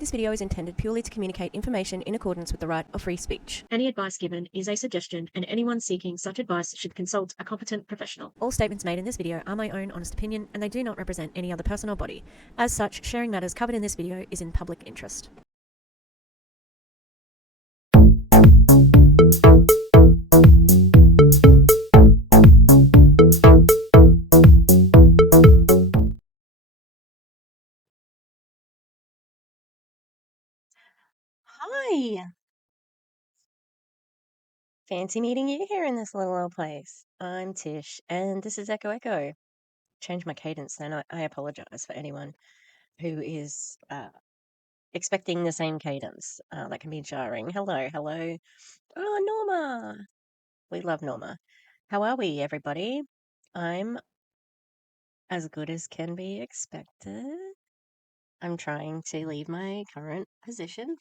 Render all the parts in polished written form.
This video is intended purely to communicate information in accordance with the right of free speech. Any advice given is a suggestion, and anyone seeking such advice should consult a competent professional. All statements made in this video are my own honest opinion, and they do not represent any other person or body. As such, sharing matters covered in this video is in public interest. Hi! Fancy meeting you here in this little old place. I'm Tish, and this is Echo Echo. Change my cadence then. I apologize for anyone who is expecting the same cadence. That can be jarring. Hello, hello. Oh, Norma! We love Norma. How are we, everybody? I'm as good as can be expected. I'm trying to leave my current position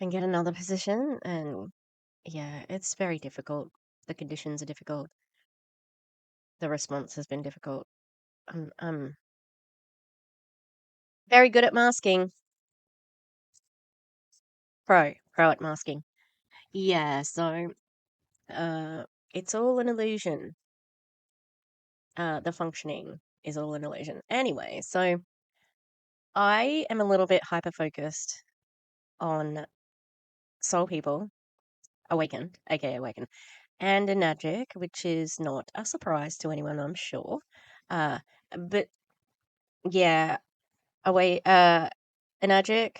and get another position, and yeah, it's very difficult. The conditions are difficult. The response has been difficult. I'm very good at masking. Pro at masking. Yeah, so it's all an illusion. The functioning is all an illusion. Anyway, so I am a little bit hyper-focused on Soul People, Awakened, aka Awakened, and Enagic, which is not a surprise to anyone, I'm sure. But yeah, Enagic.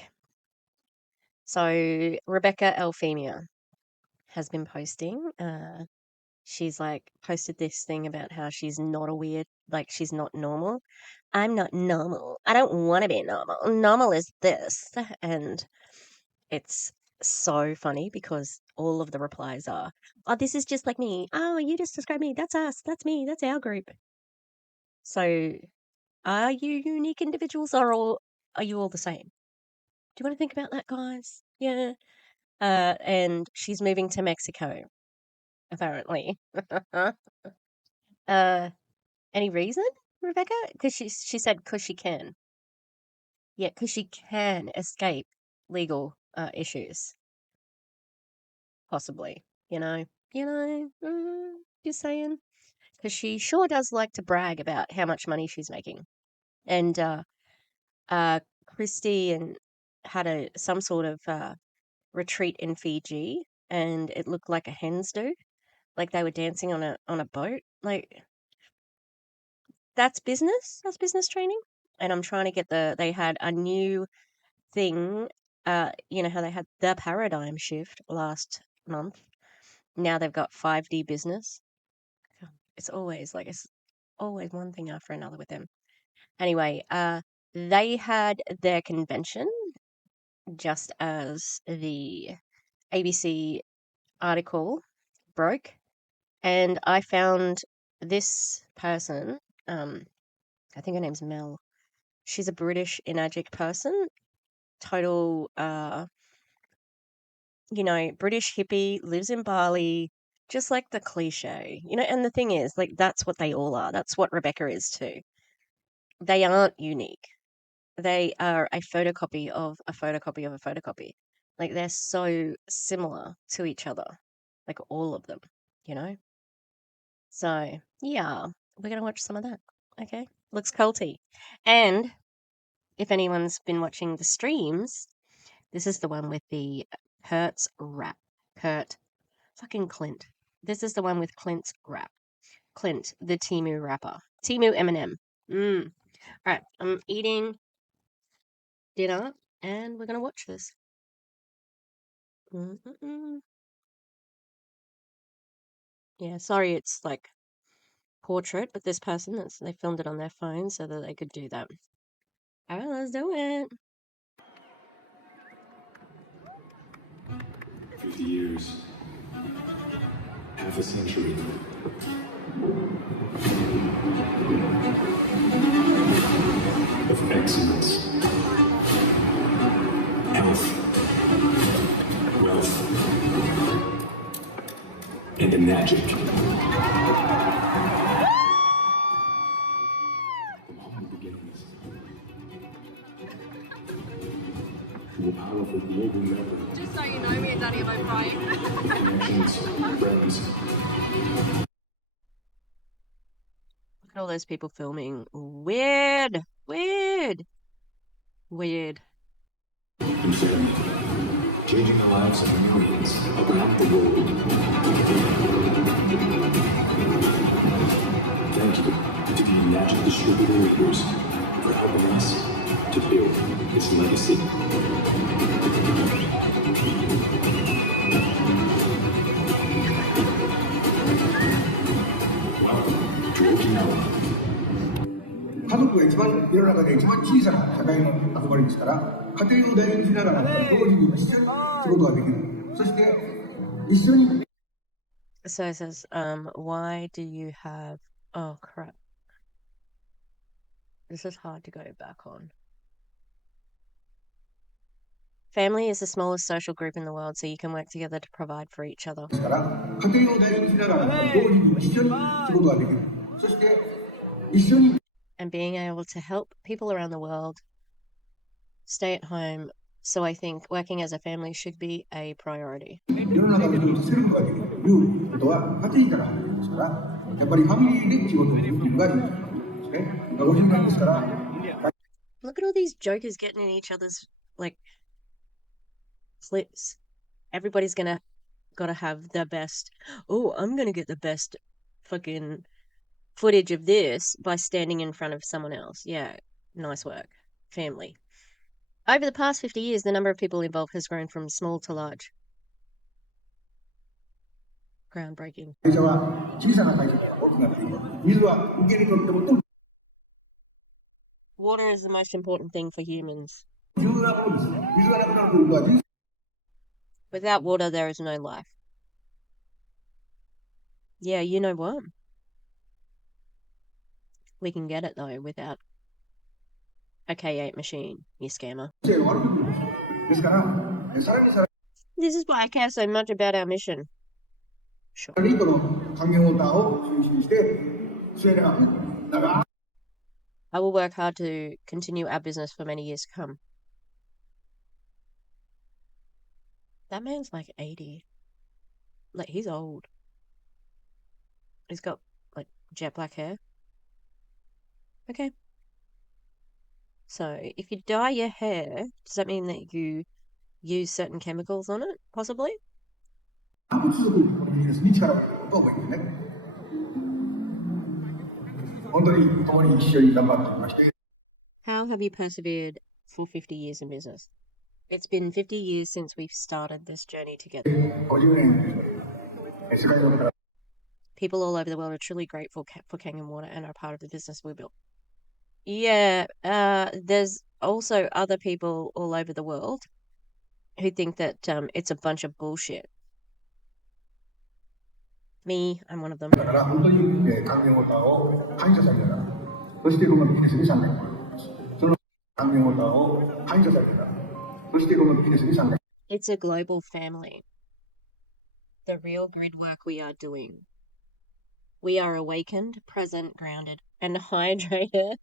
So Rebecca Elphemia has been posting. She's like posted this thing about how she's not a weird, like she's not normal. I'm not normal. I don't want to be normal. Normal is this. And it's so funny because all of the replies are, oh, this is just like me. Oh, you just described me. That's us. That's me. That's our group. So are you unique individuals or are you all the same? Do you want to think about that, guys? Yeah. And she's moving to Mexico, apparently. Any reason, Rebecca? Because she said because she can. Yeah, because she can escape legal issues, possibly. Just saying. Because she sure does like to brag about how much money she's making. And Christy had some sort of retreat in Fiji, and it looked like a hen's do, like they were dancing on a boat. Like that's business training. And I'm trying to get they had a new thing, you know how they had the paradigm shift last month. Now they've got 5D business. It's always one thing after another with them. Anyway, they had their convention just as the ABC article broke, and I found this person, I think her name's Mel. She's a British Enagic person, total, British hippie, lives in Bali, just like the cliche, and the thing is, like, that's what they all are. That's what Rebecca is too. They aren't unique. They are a photocopy of a photocopy of a photocopy. Like, they're so similar to each other, like all of them, you know? So, yeah, we're going to watch some of that. Okay? Looks culty. And if anyone's been watching the streams, this is the one with the Kurt's rap. Kurt fucking Clint. This is the one with Clint's rap. Clint, the Timu rapper. Timu Eminem. Alright, I'm eating dinner and we're going to watch this. Yeah, sorry it's like portrait, but this person, they filmed it on their phone so that they could do that. Alright, let's do it. 50 years. Half a century. Of excellence. Health. Wealth. And Enagic. From humble beginnings. to a powerful global network. Just so you know, me and Daddy are both crying. Connections, friends, Look at all those people filming. Weird. Weird. Weird. and family. Changing the lives of millions around the world. Thank you to the Enagic distributor leaders for helping us to build this legacy. Welcome to Okinawa. 家族が一番世の中で一番小さな社会の集まりですから、家庭を大事にしながら同時に一緒に仕事ができる。そして一緒に So it says, why do you have... Oh, crap. This is hard to go back on. Family is the smallest social group in the world, so you can work together to provide for each other. ですから家庭を大事にしながら同時に一緒に仕事ができる。そして一緒に And being able to help people around the world stay at home. So I think working as a family should be a priority. 世の中の人を助けることができるということは家庭から始まりますから、やっぱりファミリーで仕事をするというのがいいですね。50年ですから。 Look at all these jokers getting in each other's like clips. Everybody's gotta have the best. Oh, I'm gonna get the best fucking footage of this by standing in front of someone else. Yeah, nice work. Family. Over the past 50 years, the number of people involved has grown from small to large. Groundbreaking. 会社は小さな会社から大きな企業。水は受けにとっても Water is the most important thing for humans. 重要なものですね。水がなくなるということは人 Without water, there is no life. Yeah, you know what? We can get it though without a K8 machine, you scammer. 生が悪くなるんですよ。ですから、さらにさ This is why I care so much about our mission. Sure. らにこの還元ウォーターを中心にして末永く長 I will work hard to continue our business for many years to come. That man's like 80. Like, he's old. He's got, like, jet black hair. Okay. So, if you dye your hair, does that mean that you use certain chemicals on it, possibly? く続くこのビジネスに力を入れることを覚えてね。本当に共に一緒に頑張ってきまして。 How have you persevered for 50 years in business? It's been 50 years since we've started this journey together. 50年世界の方から People all over the world are truly grateful for Kangen Water and are part of the business we built. Yeah, there's also other people all over the world who think that it's a bunch of bullshit. Me, I'm one of them. だから本当に還元ウォーターを感謝されながら、そしてこのビジネスに参加しています。その還元ウォーターを感謝されながら、そしてこのビジネスに参加。 It's a global family. The real grid work we are doing. We are awakened, present, grounded, and hydrated.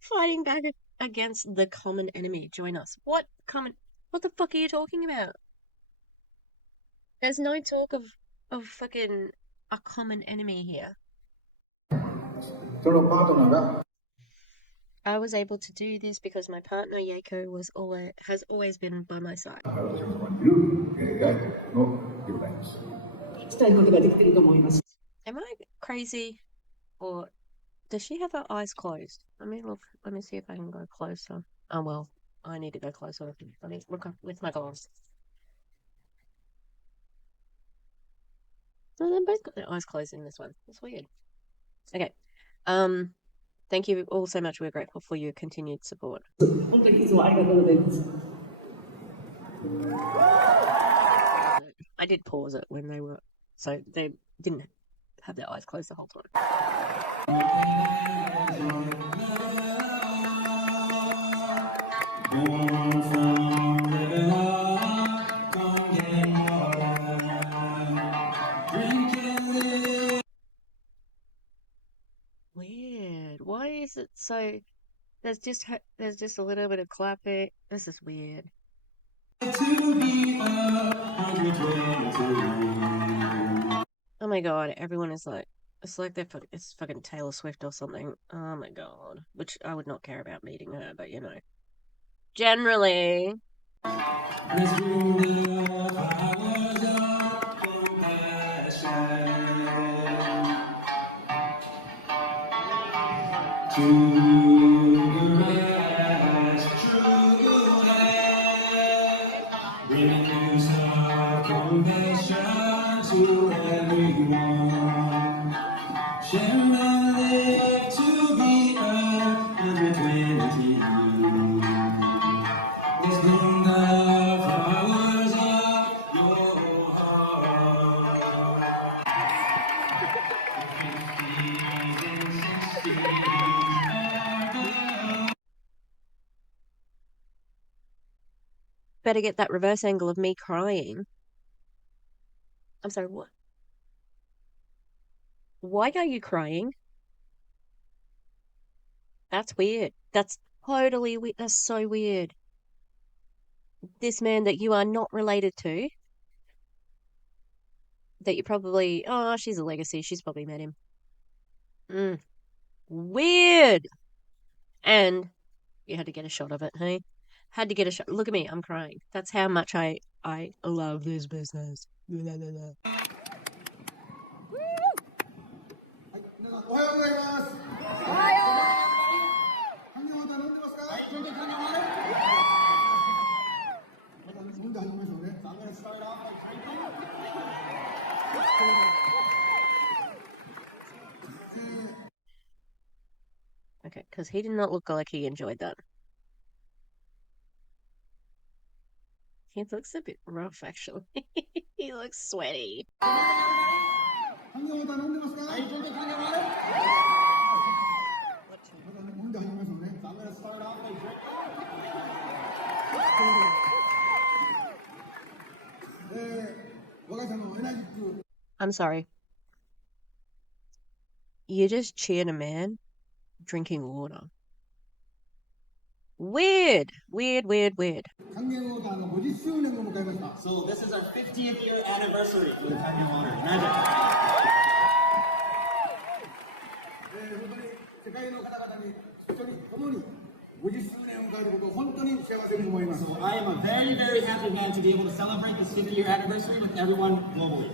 Fighting back against the common enemy. Join us. What the fuck are you talking about? There's no talk of fucking a common enemy here. そのパートナーが I was able to do this because my partner Yako has always been by my side. 私のそばにいるヤイコのでございます。 伝えることができていると思います。 Am I crazy? Or does she have her eyes closed? Let me see if I can go closer. Oh well, I need to go closer. Let me look up with my glasses. No, they've both got their eyes closed in this one. That's weird. Okay. Thank you all so much. We're grateful for your continued support. 本当にいつもありがとうございます。 I did pause it when they were, so they didn't have their eyes closed the whole time. Weird. Why is it so There's just a little bit of clapping. This is weird. Oh my god, everyone is like, it's like it's fucking Taylor Swift or something. Oh my god. Which I would not care about meeting her, but you know. Generally. Better get that reverse angle of me crying. I'm sorry, what? Why are you crying? That's weird. That's totally weird. That's so weird. This man that you are not related to, that you probably, oh, she's a legacy. She's probably met him. Weird. And you had to get a shot of it, hey? Had to get a shot. Look at me, I'm crying. That's how much I love this business. La, la, la, la. おはようございます。おはよう。飲んでますか？はい、飲んでます。また飲んで始めましょうね。I'm gonna start off by drinking. Okay, because he did not look like he enjoyed that. He looks a bit rough, actually. He looks sweaty. I'm sorry. You just cheered a man drinking water. Weird. Weird, weird, weird. So this is our 50th year anniversary for the Kangen Water. Enagic. 世界の方々に一緒に共に50周年を迎えることを本当に幸せに思います。 So I am a very, very happy man to be able to celebrate this 50-year anniversary with everyone globally.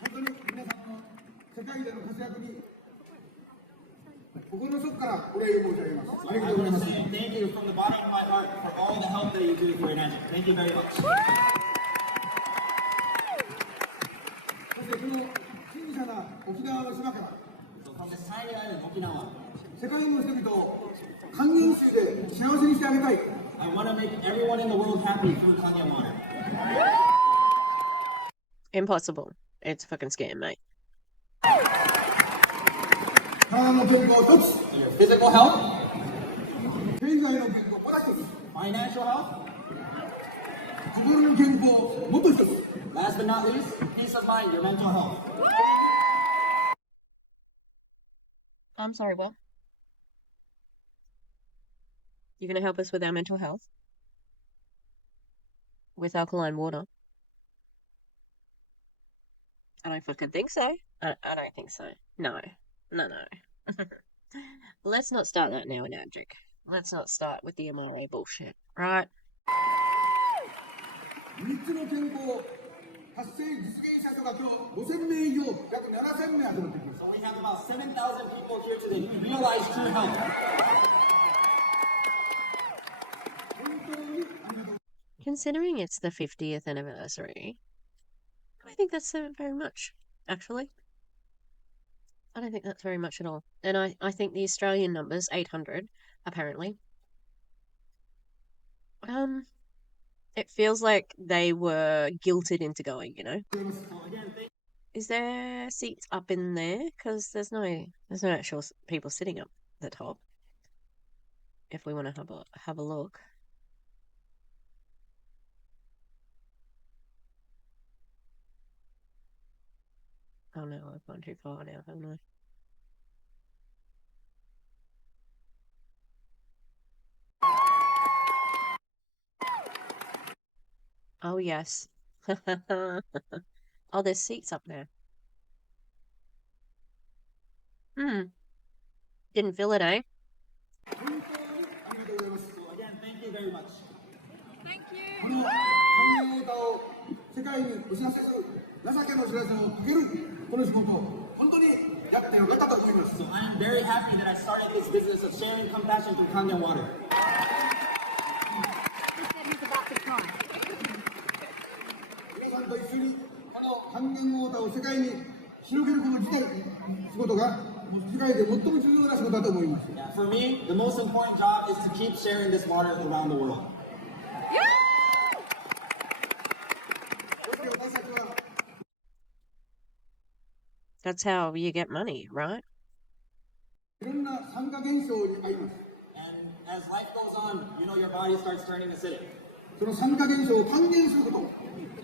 本当に皆さんの世界での活躍に心の底からお礼を申し上げます。ありが I とうござい want ま to す。 say thank you from the bottom of my heart for all the help that you do for Enagic. Thank you very much. そしてこの小さな沖縄の島から So from this tiny island, Okinawa, 世界の人々を還元水で幸せにしてあげたい。 I want to make everyone in the world happy through Kangen Water. Impossible. It's a fucking scam, mate. 体の健康一つ、 Your physical health, 経済の健康もう一つ、 financial health, 心の健康もっと一つ。 last but not least, peace of mind, your mental health. I'm sorry, what? You're going to help us with our mental health? With alkaline water? I don't fucking think so. I don't think so. No. No. Let's not start that now, Enagic. Let's not start with the MRA bullshit, right? 3つの健康達成実現者数が今日5000名以上、約7000名集まってきました。 So we have about 7,000 people here today who realize true health. 本当にありがとう。 Considering it's the 50th anniversary, I think that's very much, actually. I don't think that's very much at all. And I think the Australian number's 800, apparently. It feels like they were guilted into going, you know? So again, thank Is there seats up in there? Because there's no actual people sitting up the top. If we want to have a look. Oh no, I've gone too far now, haven't I? Oh, yes. Oh, there's seats up there. Didn't feel it, eh? Again, thank you very much. Thank こ you. の還元ウォーターを世界にお知らせする情けの知らせをかけるこの仕事を本当にやってよかったと思います。 So I'm very happy that I started this business of sharing compassion through Kangen water. He said he's about to cry. 皆さんと一緒にこの還元ウォーターを世界に広げること自体仕事がもう世界で最も重要な仕事だと思います。 Yeah, for me, the most important job is to keep sharing this water around the world. そして私たちは That's how you get money, right? いろんな酸化現象に遭います。 And as life goes on, you know, your body starts turning acidic. その酸化現象を還元すること、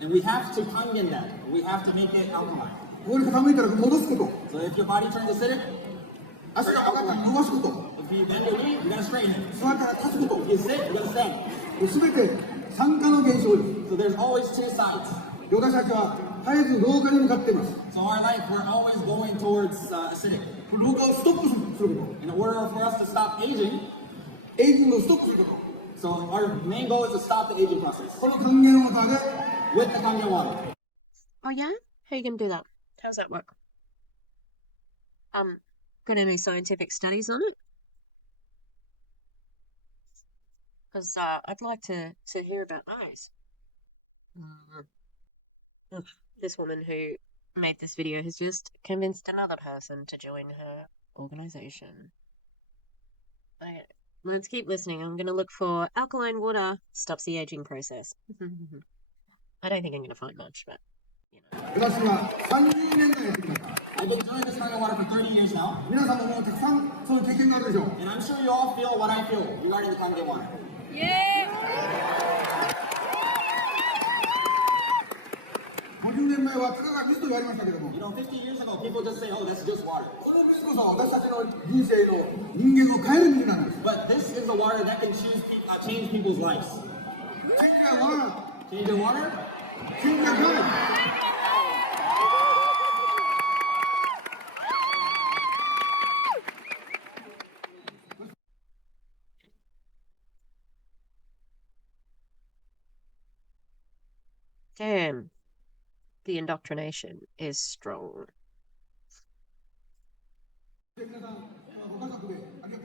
And we have to kangen that. We have to make it alkaline. ここに傾いたら戻すこと、 So if your body turns acidic, 足が上がったら伸ばすこと、 if you bend your knee, you gotta straighten it. 座ったら立つこと、 If you sit, you gotta stand. すべて酸化の現象です。 So there's always two sides. で私たちは絶えず老化に向かっています。 So our life, we're always going towards acidic. 老化をストップするこ In order for us to stop aging, と、エイジングをストップすること、 so our main goal is to stop the aging process この還元ウォーターで with the kangen water. Oh, yeah? How are you going to do that? How's that work? Got any scientific studies on it? Because I'd like to hear about those. Ugh, this woman who made this video has just convinced another person to join her organization. Okay, let's keep listening. I'm going to look for alkaline water stops the aging process. I don't think I'm going to find much, but you know. 私は30年間やってきました。 I've been doing this kangen water for 30 years now, 皆さんももうたくさんそういう経験があるでしょう。 and I'm sure you all feel what I feel regarding the kangen water. Yeah. 50年前はたかが水と言われましたけども、 You know, 50 years ago, people just say, oh, that's just water. この水こそ私たちの人生の人間を変える水なんです。 But this is the water that can change people's lives. チェンジャーは Change your water? チェンジャーが Damn, the indoctrination is strong. 皆さんご家族で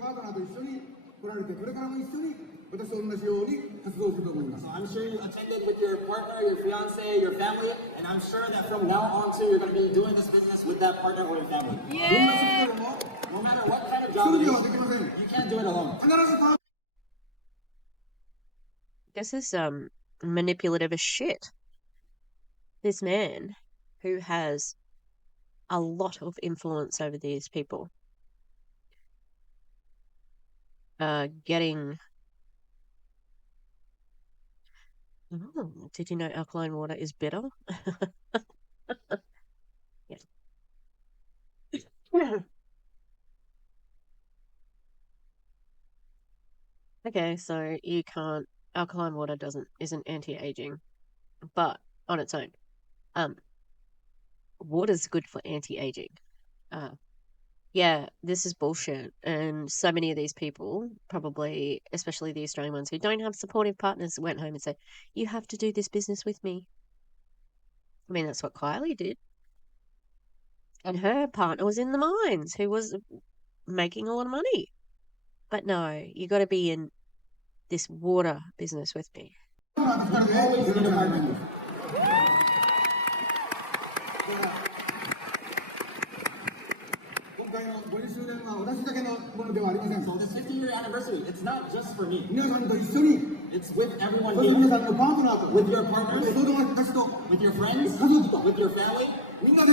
パートナーと一緒に来られてこれからも一緒に私と同じように活動すると思います。 So I'm sure you attended with your partner, your fiance, your family, and I'm sure that from now on too, you're going to be doing this business with that partner or your family. どんな仕事でも No matter what kind of 一 job 人 it ではでき is, ません。 you can't do it alone. 必ずパー This is manipulative as shit. This man who has a lot of influence over these people, getting. Oh, did you know alkaline water is bitter? Yeah. Okay, so you can't. Alkaline water isn't anti-aging, but on its own, water's good for anti-aging. Yeah, this is bullshit, and so many of these people, probably, especially the Australian ones who don't have supportive partners, went home and said, "You have to do this business with me." I mean, that's what Kylie did, and her partner was in the mines, who was making a lot of money. But no, you got to be in this water business with me. トナーと2人でやるしかないんです。今回の50周年は私だけのものではありません。 So this 50-year anniversary, it's not just for me. 皆さんと一緒に、 It's with everyone そして皆 here, さんのパートナーと、 with your partners, お友達と、 with your friends, 家族と、 with your family. みんなで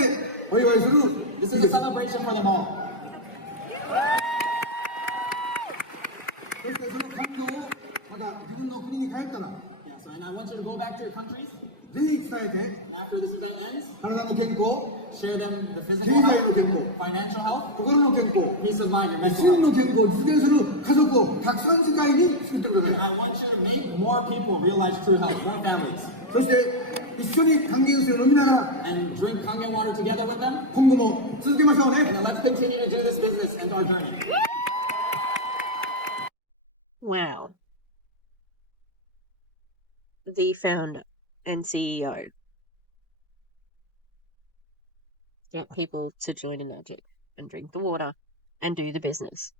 お祝いする。 This is a celebration for them all. そしてその感動をまた自分の国に帰ったら、 Yeah, so and I want you to go back to your countries ぜひ伝えて、 after this event ends. 体の健康、share them the 経 physical 済の health, 健康、 financial health, 心の健康、 peace of mind, your 真 mental の health. 健康を実現する家族をたくさん世界に作ってください。 I want you to make more people realize true health, more families, そして一緒に還元水を飲みながら and drink Kangen water together with them. 今後も続けましょうね。 And then let's continue to do this business and our journey. Wow. The founder and CEO. Get people to join Enagic and drink the water and do the business.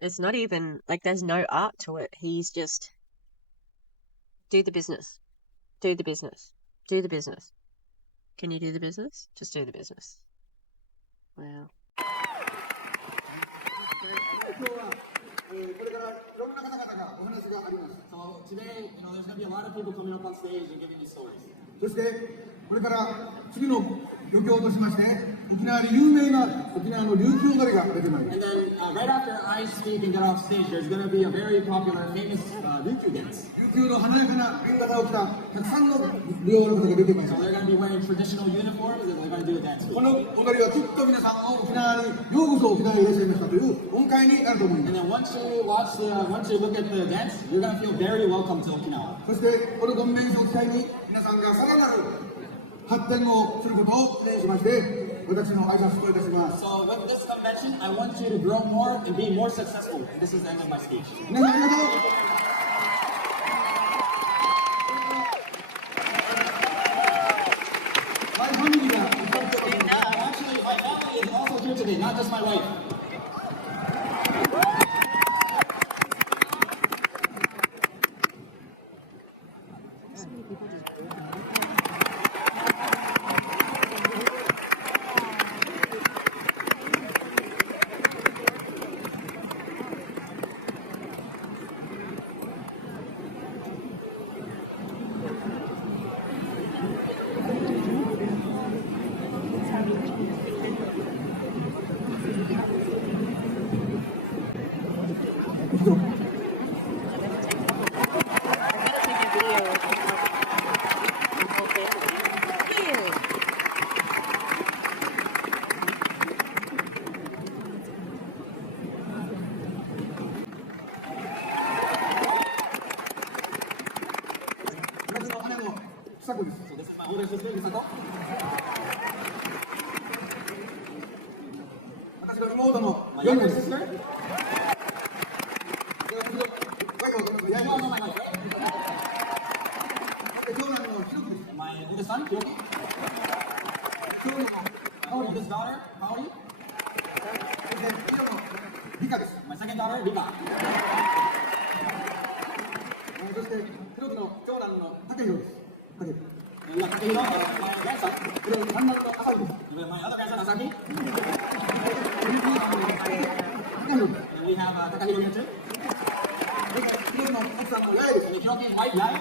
It's not even like there's no art to it. He's just do the business. Do the business. Do the business. Can you do the business? Just do the business. Wow. 今日は、これからいろんな方々がお話があります。 So today, there's going to be a lot of people coming up on stage and giving you stories. そしてこれから次の漁協としまして沖縄で有名な沖縄の琉球ガリが出てまいります。 And then right after I speak and get off stage, there's going to be a very popular, famous Ryukyu dance. 琉球の華やかな縁型を着たたくさんの漁の方が出てまいり So ます。 they're going to be wearing traditional uniforms and they're going to do a dance. この踊りはきっと皆さんも沖縄にようこそ沖縄にいらっしゃいましたという音階になると思いま And す。 then once you look at the dance, you're going to feel very welcome to Okinawa. そしてこのコンベンションを機会に皆さんがさらなる発展をすることを記念しまして私の挨拶といたします。 So with this convention, I want you to grow more and be more successful. And this is the end of my speech. 皆さんありがとう。マイファミリーがいっぱい来てますね。 Actually, my family is also here today, not just my wife. So this is my older sister, Misako. 私の妹の My ヨン younger です。 sister. ワイがわかりますか？ヤイ You コ all で know my wife, right? す。長男のヒロキです。 And my oldest son, Kyoki. 長女の My oldest daughter, Kaori. そして次女のリカです。 My second daughter, Rika. そしてヒロキの長男のタケヒロです。タケヒロ。 And we got Takehiro, my grandson. これ三男のアサリです。 And we have my other grandson, Asaki. タケヒロです。 And we have Takahiro here too. そしてヒロキの奥さんのヤエです。 And Kyoki's wife, Yai.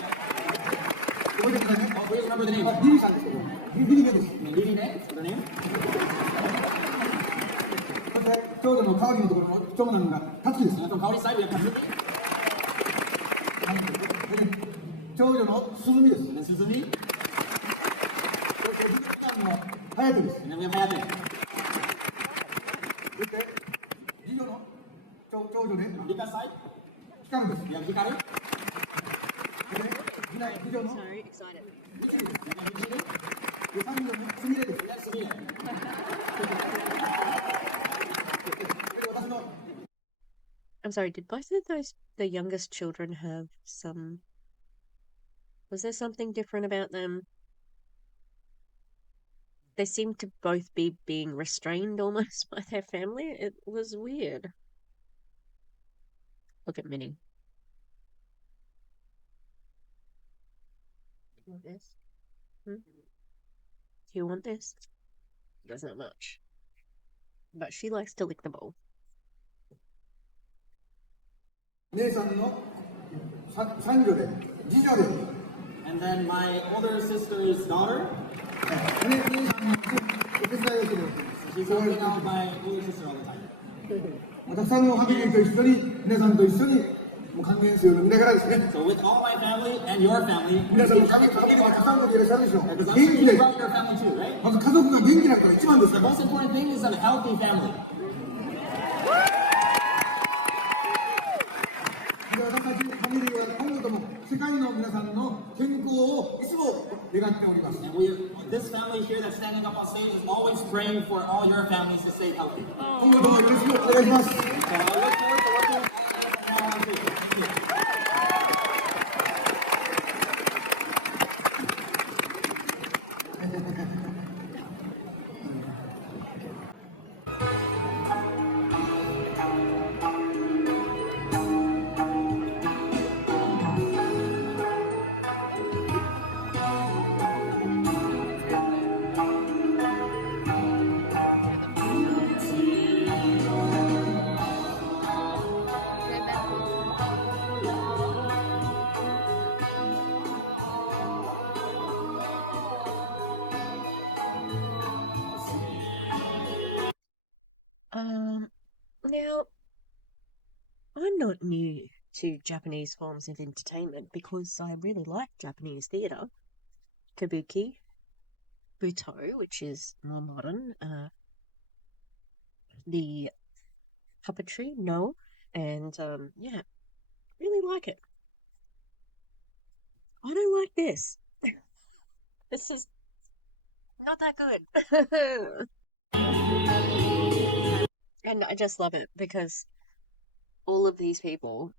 覚えてくださいね。 Oh, please remember the name. リリさんですけど、リリネです。 And Lili Ne, is her name. そして長女のカオリのところの長男がタツキです。 And from Kaori's side, we have Katsuki. 長女のスズミです。 And then Suzumi. そして次男のハヤテです。 And then we have Hayate. そして次女の長女で From Rika's side, ヒカルです。 we have Hikaru. そして次女の Sorry, excited. ミチです。 And then Michiru. で三女のスミレです。 And then Sumire. で私の I'm sorry, did both of those, the youngest children, have some... Was there something different about them? They seemed to both be being restrained almost by their family. It was weird. Look at Minnie. You want this? Hmm? Do you want this? There's not much. But she likes to lick the bowl. 姉さんの三女で次女で And then my older sister's daughter. 姉さんのお手伝いをする。 She's helping out my older sister all the time. たくさんのファミリーと一緒に皆さんと一緒にもう還元するの皆からですね。 So with all my family and your family, 皆さんも家族がたくさんの方いらっしゃるでしょう。 because I'm 元 sure 気 you で、 brought your family too, right? まず家族が元気なことが一番ですか The ら。 most important thing is a healthy family. で私たちファミリーは今後とも世界の皆さんの健康をいつも願っております。 And this family here that's standing up on stage is always praying for all your families to stay healthy. 今後ともよろしくお願いします。 So I look forward to working with you all on stage. Thank you. Now, I'm not new to Japanese forms of entertainment because I really like Japanese theatre. Kabuki, Buto, which is more modern, the puppetry, no, and yeah, really like it. I don't like this. This is not that good. And I just love it because all of these people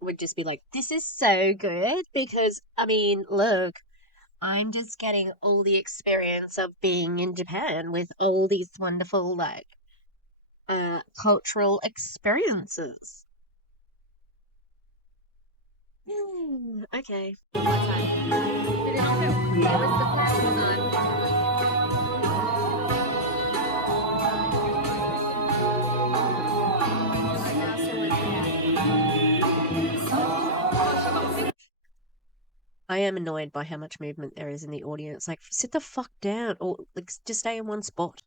would just be like, this is so good because, I mean, look, I'm just getting all the experience of being in Japan with all these wonderful, like, cultural experiences. Okay. I am annoyed by how much movement there is in the audience. Like, sit the fuck down, or like, just stay in one spot.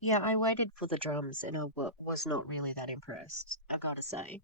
Yeah, I waited for the drums and I was not really that impressed, I gotta say.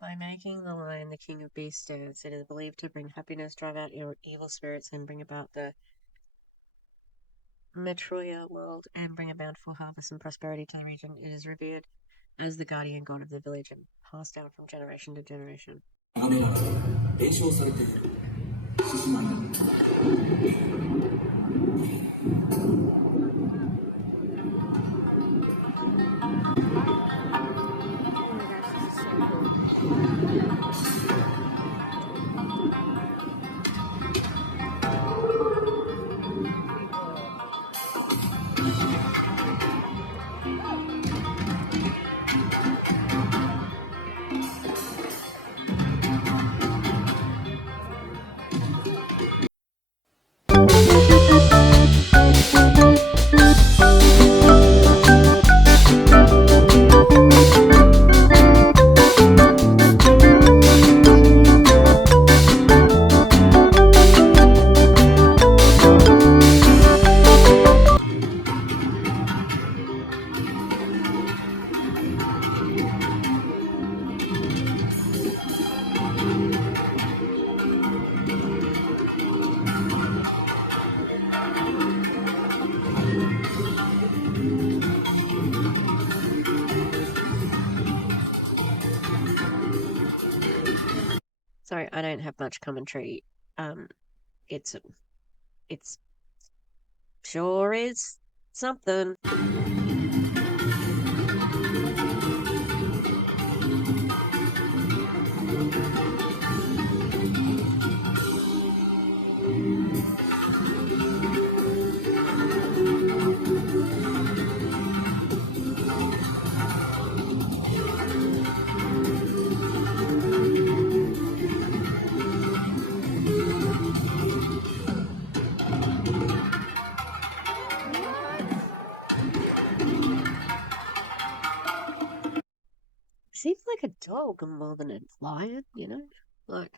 By making the lion the king of beasts dance, it is believed to bring happiness, drive out evil spirits, and bring about the Metroia world, and bring a bountiful harvest and prosperity to the region. It is revered as the guardian god of the village and passed down from generation to generation. I don't have much commentary. It's sure is something. Seems like a dog more than a lion, you know? Like,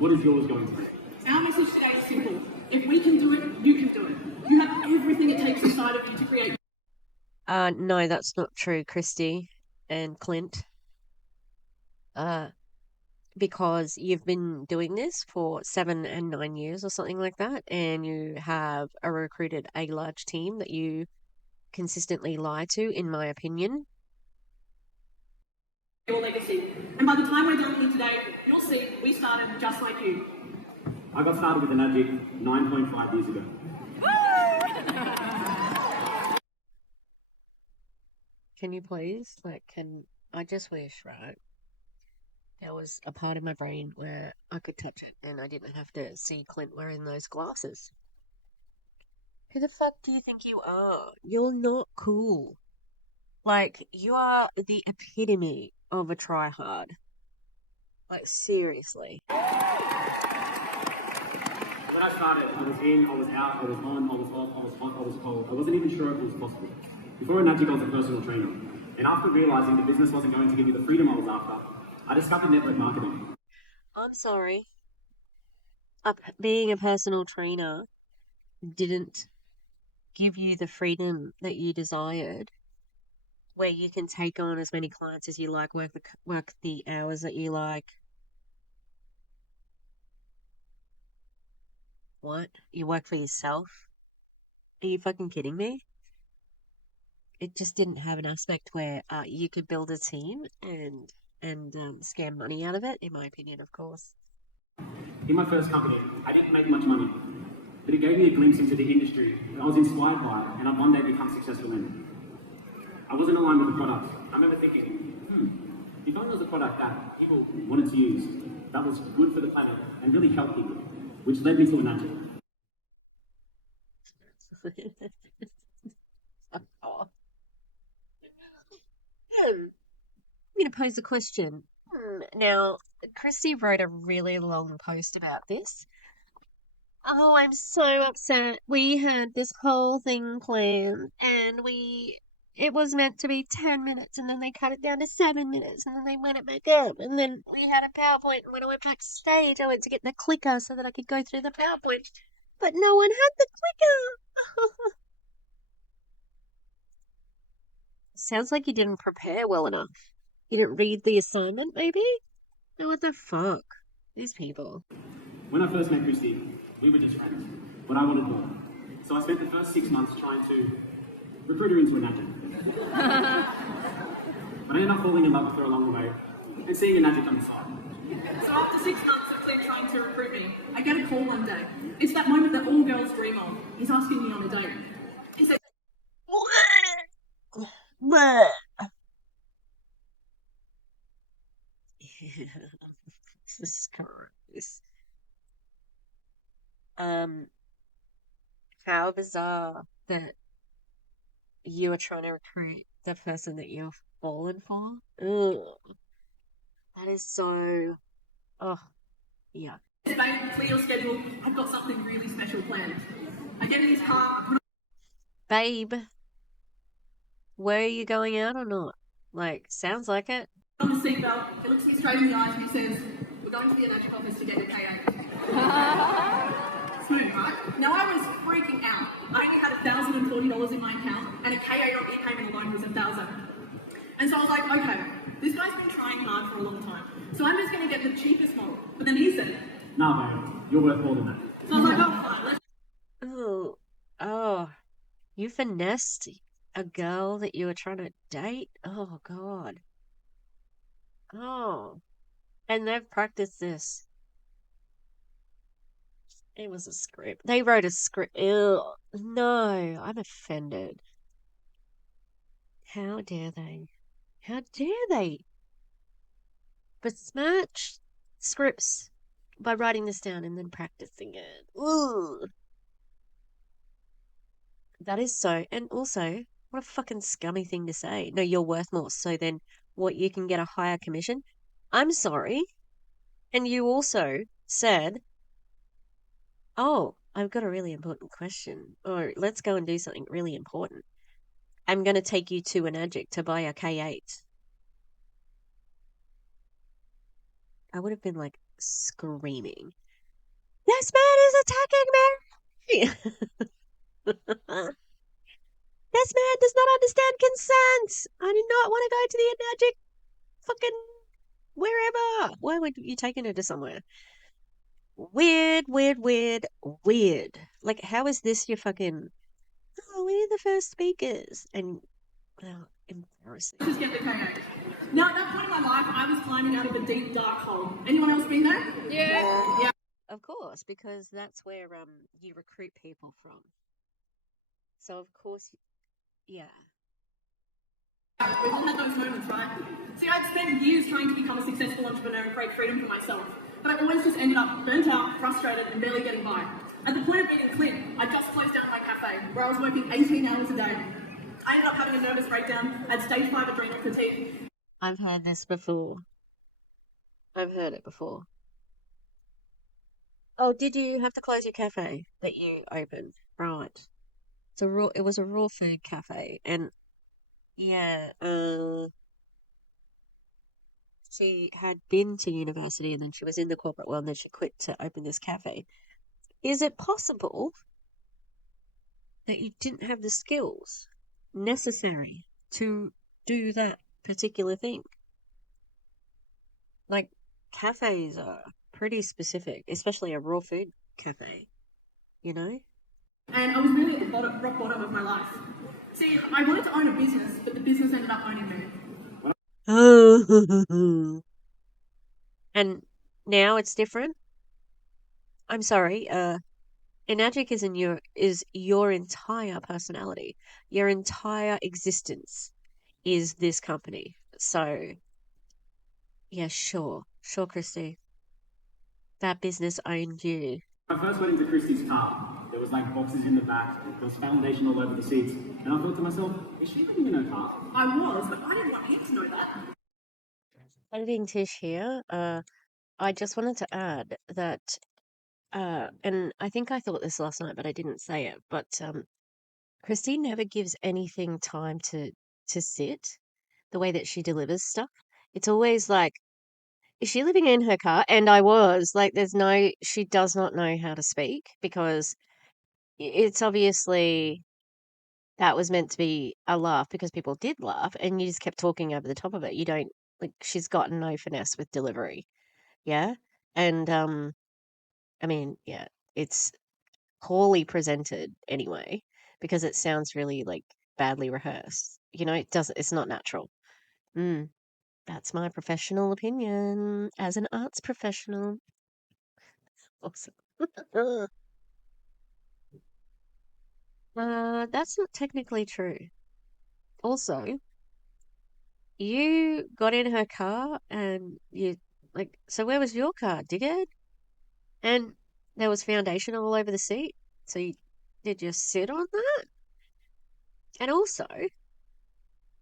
What is yours going to be? Our message today is simple. If we can do it, you can do it. You have everything it takes inside of you to create. no, that's not true, Christy and Clint. Because you've been doing this for 7 and 9 years or something like that, and you have recruited a large team that you consistently lie to, in my opinion. Your legacy. And by the time we're done here today, you'll see we started just like you. I got started with Enagic 9.5 years ago. Can you please, I just wish, right, there was a part of my brain where I could touch it and I didn't have to see Clint wearing those glasses. Who the fuck do you think you are? You're not cool. Like, you are the epitome of a tryhard. Like, seriously. When I started, I was in, I was out, I was on, I was off, I was hot, I was cold. I wasn't even sure if it was possible. Before Enagic, I was a personal trainer. And after realizing the business wasn't going to give me the freedom I was after, I discovered network marketing. I'm sorry. Being a personal trainer didn't give you the freedom that you desired, where you can take on as many clients as you like, work the hours that you like. What? You work for yourself? Are you fucking kidding me? It just didn't have an aspect where you could build a team and scam money out of it, in my opinion, of course. In my first company, I didn't make much money, but it gave me a glimpse into the industry that I was inspired by, and I'd one day become successful in. I wasn't aligned with the product. I remember thinking, if only there was a product that people wanted to use, that was good for the planet and really helped people, which led me to Enagic. Fuck off. I'm going to pose a question. Now, Christy wrote a really long post about this. Oh, I'm so upset. We had this whole thing planned and we It was meant to be 10 minutes, and then they cut it down to 7 minutes, and then they went it back up, and then we had a PowerPoint, and when I went backstage, I went to get the clicker so that I could go through the PowerPoint, but no one had the clicker. Sounds like you didn't prepare well enough. You didn't read the assignment, maybe? No, what the fuck? These people. When I first met Christy, we were just friends, but I wanted more. So I spent the first 6 months trying to recruit her into Enagic. But I ended up falling in love with her along the way and seeing Enagic on the side. So after 6 months of Clint trying to recruit me, I get a call one day. It's that moment that all girls dream of. He's asking me on a date. He said, Bleh. This is gross. How bizarre that you are trying to recruit the person that you've fallen for. Ugh. That is so. Oh, yeah. babe, clear your schedule. I've got something really special planned. I get in his car, I put Babe, were you going out or not? Like, sounds like it. on the seatbelt, he looks me straight in the eyes and he says, we're going to the Enagic office to get your K8. Smooth, right? Now I was freaking out. I only had $1,040 in my account and a K8 on e-payment alone was $1,000. And so I was like, okay, this guy's been trying hard for a long time. So I'm just going to get the cheapest model. But then he said, Nah, babe, you're worth more than that. so I was like, oh, fine, let's Oh, you finessed a girl that you were trying to date? Oh, God. Oh, and they've practiced this. It was a script. They wrote a script. Ew. No, I'm offended. How dare they? How dare they besmirch scripts by writing this down and then practicing it? Ooh. That is so. And also, what a fucking scummy thing to say. No, you're worth more. So then, what, you can get a higher commission? I'm sorry. And you also said, oh, I've got a really important question. Or let's go and do something really important. I'm going to take you to Enagic to buy a K8. I would have been like screaming, this man is attacking me! This man does not understand consent! I do not want to go to the Enagic fucking wherever. Why would you taking her to somewhere? Weird, weird, weird, weird. Like, how is this your fucking... Oh, we're the first speakers. And, well, embarrassing. just get the K8. Now at that point in my life, I was climbing out of a deep, dark hole. Anyone else been there? Yeah. Of course, because that's where you recruit people from. So, of course, yeah. We've all had those moments, right? See, I'd spent years trying to become a successful entrepreneur and create freedom for myself. But I always just ended up burnt out, frustrated, and barely getting by. At the point of meeting Clint, I just closed down my cafe, where I was working 18 hours a day. I ended up having a nervous breakdown, had stage 5 adrenal fatigue. I've heard this before. I've heard it before. Oh, did you have to close your cafe that you opened? Right. It was a raw food cafe, and yeah, she had been to university and then she was in the corporate world and then she quit to open this cafe. Is it possible that you didn't have the skills necessary to do that particular thing? Like, cafes are pretty specific, especially a raw food cafe, you know? And I was really at the rock bottom of my life. See, I wanted to own a business, but the business ended up owning me. And now it's different. I'm sorry, Enagic is your entire personality. Your entire existence is this company. So yeah, sure, Christy. That business owned you. When I first went into Christy's car, there was like boxes in the back, there was foundation all over the seats, and I thought to myself, is she living in her car? I was, but I didn't want him to know that. Editing Tish here. I just wanted to add that, and I think I thought this last night, but I didn't say it. But Christine never gives anything time to to sit, the way that she delivers stuff. It's always like, is she living in her car? And I was like, she does not know how to speak because it's obviously that was meant to be a laugh because people did laugh and you just kept talking over the top of it. You don't, like, she's got no finesse with delivery. Yeah. And, I mean, yeah, it's poorly presented anyway because it sounds really like badly rehearsed. It's not natural. Mm, that's my professional opinion as an arts professional. Awesome. That's not technically true. Also, you got in her car and so where was your car, dickhead? And there was foundation all over the seat. So did you sit on that? And also,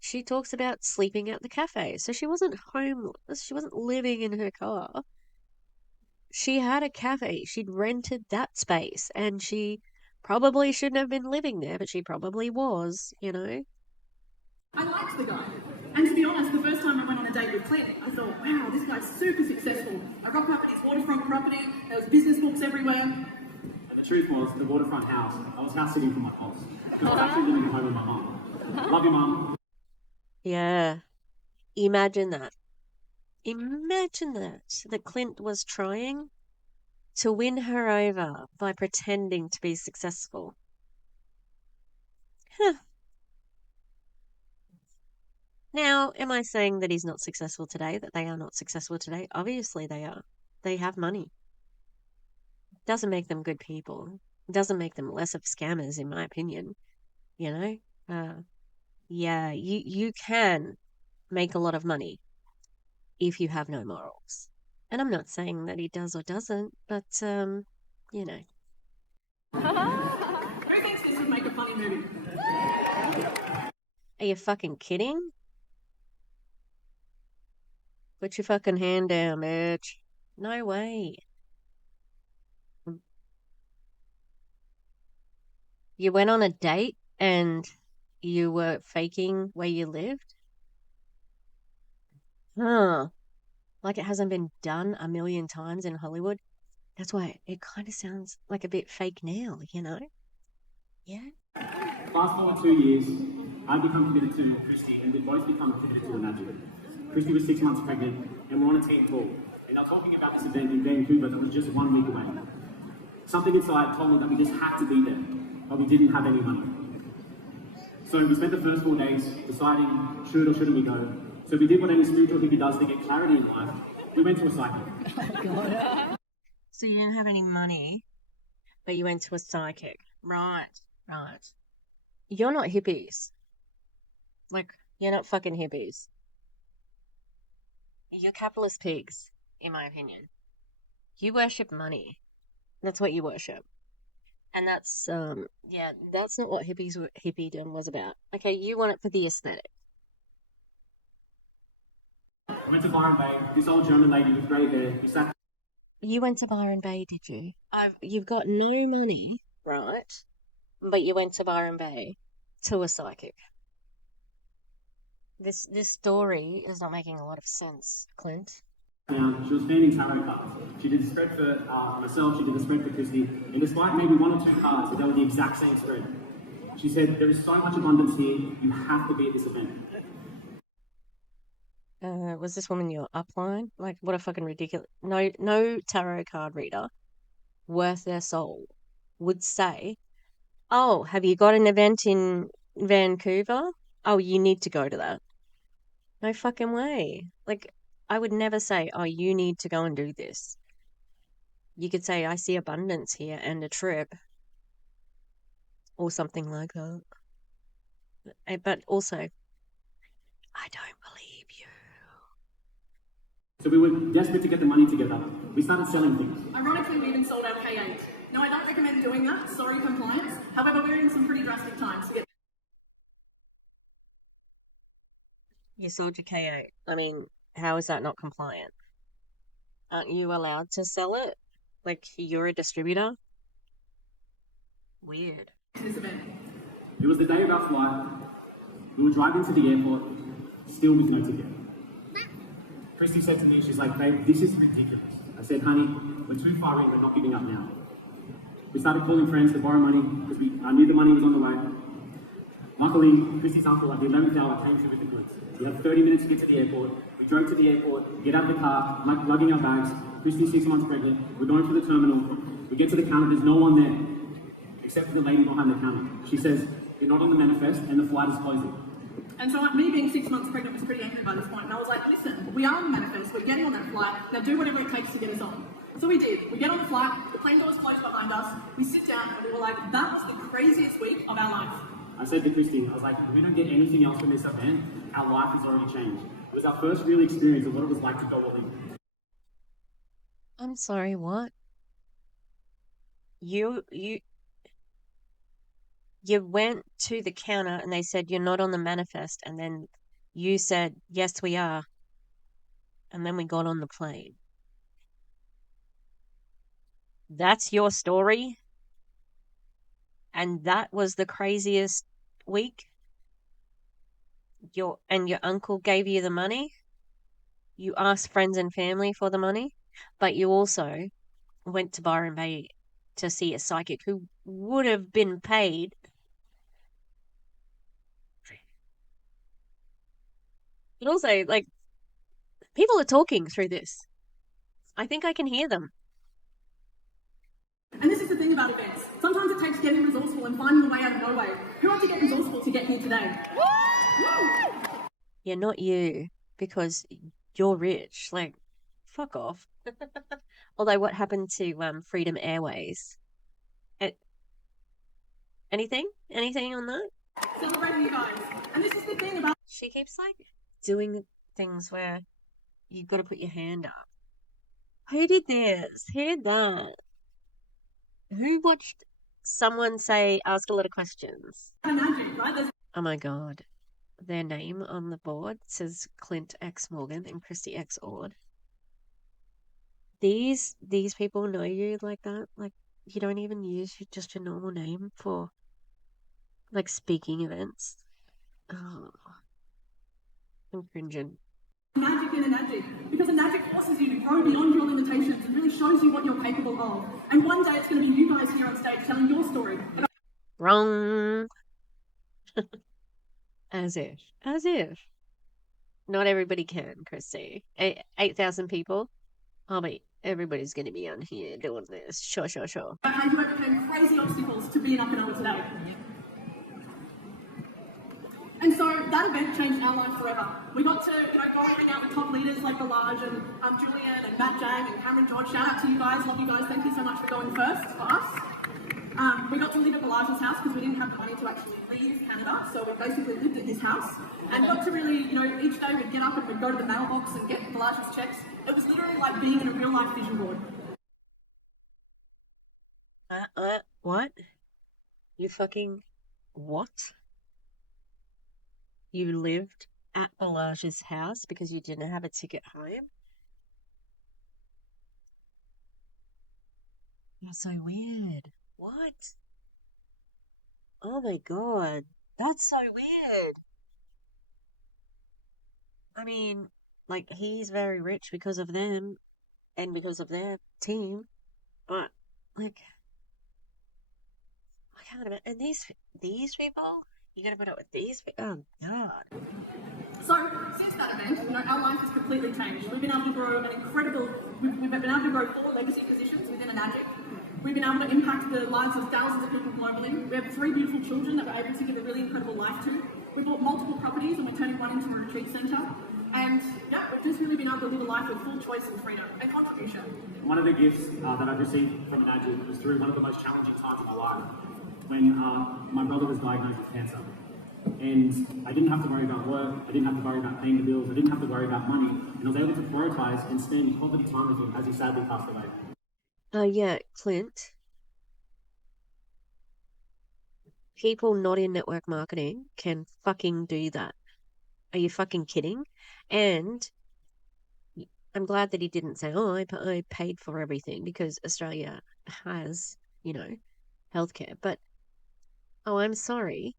she talks about sleeping at the cafe. So she wasn't homeless. She wasn't living in her car. She had a cafe. She'd rented that space and she probably shouldn't have been living there, but she probably was, I liked the guy. And to be honest, the first time I went on a date with Clint, I thought, wow, this guy's super successful. I rocked up at his waterfront property, there was business books everywhere. And the truth was, the waterfront house, I was house sitting for my boss. I was actually living at home with my mum. Love you, mum. Yeah. Imagine that. Imagine that Clint was trying to win her over by pretending to be successful. Huh. Now, am I saying that he's not successful today, that they are not successful today? Obviously they are. They have money. Doesn't make them good people. Doesn't make them less of scammers, in my opinion. Yeah, you can make a lot of money if you have no morals. And I'm not saying that he does or doesn't, but, you know. Who thinks this would make a funny movie? Are you fucking kidding? Put your fucking hand down, bitch. No way. You went on a date and you were faking where you lived? Huh. Like it hasn't been done a million times in Hollywood. That's why it kind of sounds like a bit fake now, Yeah? Fast forward 2 years, I'd become committed to Christy, and we'd both become committed to Enagic. Christy was 6 months pregnant, and we're on a team call. And I was talking about this event in Vancouver that was just 1 week away. Something inside told me that we just had to be there, but we didn't have any money. So we spent the first 4 days deciding should or shouldn't we go. So we did what any spiritual hippie does to get clarity in life. We went to a psychic. So you didn't have any money, but you went to a psychic. Right. You're not hippies. Like, you're not fucking hippies. You're capitalist pigs, in my opinion. You worship money. That's what you worship. And that's not what hippiedom was about. Okay, you want it for the aesthetic. I went to Byron Bay, this old German lady with grey hair, who sat. You went to Byron Bay, did you? You've got no money, right? But you went to Byron Bay to a psychic. This story is not making a lot of sense, Clint. Down, she was fanning tarot cards. She did the spread for myself, she did the spread for Christy, and despite maybe 1 or 2 cards, they were the exact same spread. She said, there is so much abundance here, you have to be at this event. Was this woman your upline? Like, what a fucking ridiculous... No tarot card reader worth their soul would say, oh, have you got an event in Vancouver? Oh, you need to go to that. No fucking way. Like, I would never say, oh, you need to go and do this. You could say, I see abundance here and a trip. Or something like that. But also, I don't believe you. So we were desperate to get the money together. We started selling things. Ironically, we even sold our K8. Now, I don't recommend doing that. Sorry, compliance. However, we're in some pretty drastic times to get. You sold your K8. I mean, how is that not compliant? Aren't you allowed to sell it? Like, you're a distributor? Weird. This event. It was the day of our flight. We were driving to the airport, still with no ticket. Christy said to me, she's like, babe, this is ridiculous. I said, honey, we're too far in, we're not giving up now. We started calling friends to borrow money because I knew the money was on the way. Luckily, Christy's uncle at the 11th hour came through with the goods. We had 30 minutes to get to the airport. We drove to the airport, get out of the car, lugging our bags. Christy's 6 months pregnant. We're going to the terminal. We get to the counter, there's no one there, except for the lady behind the counter. She says, you're not on the manifest and the flight is closing. And so, like, me being 6 months pregnant was pretty angry by this point, and I was like, listen, we are on the manifest, we're getting on that flight, now do whatever it takes to get us on. So we did. We get on the flight, the plane doors close behind us, we sit down, and we were like, that was the craziest week of our life. I said to Christine, I was like, if we don't get anything else from this event, our life has already changed. It was our first real experience of what it was like to go all in. I'm sorry, what? You went to the counter and they said you're not on the manifest, and then you said, yes, we are. And then we got on the plane. That's your story? And that was the craziest week? Your uncle gave you the money? You asked friends and family for the money? But you also went to Byron Bay to see a psychic who would have been paid. But also, like, people are talking through this. I think I can hear them. And this is the thing about events. Sometimes it takes getting resourceful and finding a way out of no way. Who had to get resourceful to get here today? Woo! Yeah, not you, because you're rich. Like, fuck off. Although, what happened to Freedom Airways? Anything? Anything on that? Celebrating you guys. And this is the thing about... She keeps, like, doing things where you've got to put your hand up. Who did this? Who did that? Who watched someone say, ask a lot of questions? Enagic, right? There's... Oh my god. Their name on the board says Clint X Morgan and Christy X Ord. These people know you like that? Like, you don't even use just your normal name for, like, speaking events? Oh, I'm cringing. Magic in Enagic, because Enagic forces you to grow beyond your limitations and really shows you what you're capable of. And one day it's going to be you guys here on stage telling your story. Wrong. As if. Not everybody can, Christy. 8,000 people? Oh, wait, everybody's going to be on here doing this. Sure. How you overcame crazy obstacles to be an up-and-over today. And so that event changed our life forever. We got to, go and hang out with top leaders like Balaj and Julian and Matt Jang and Cameron George. Shout out to you guys, love you guys. Thank you so much for going first for us. We got to live at Balaj's house because we didn't have the money to actually leave Canada, so we basically lived at his house and got to really, each day we'd get up and we'd go to the mailbox and get Balaj's checks. It was literally like being in a real life vision board. What? You fucking what? You lived at Balaj's house because you didn't have a ticket home? That's so weird. What? Oh my god. That's so weird. I mean, like, he's very rich because of them and because of their team. But, like, I can't imagine. And these people? You gotta put up with these people? Oh god. So, since that event, our life has completely changed. We've been able to grow we've been able to grow 4 legacy positions within Enagic. We've been able to impact the lives of thousands of people globally. We have 3 beautiful children that we're able to give a really incredible life to. We bought multiple properties and we're turning one into a retreat centre. And yeah, we've just really been able to live a life with full choice and freedom and contribution. One of the gifts that I've received from Enagic was through one of the most challenging times of my life, when my brother was diagnosed with cancer. And I didn't have to worry about work, I didn't have to worry about paying the bills, I didn't have to worry about money, and I was able to prioritise and spend quality time with him as he sadly passed away. Yeah, Clint. People not in network marketing can fucking do that. Are you fucking kidding? And I'm glad that he didn't say, oh, I paid for everything, because Australia has, healthcare. But, oh, I'm sorry.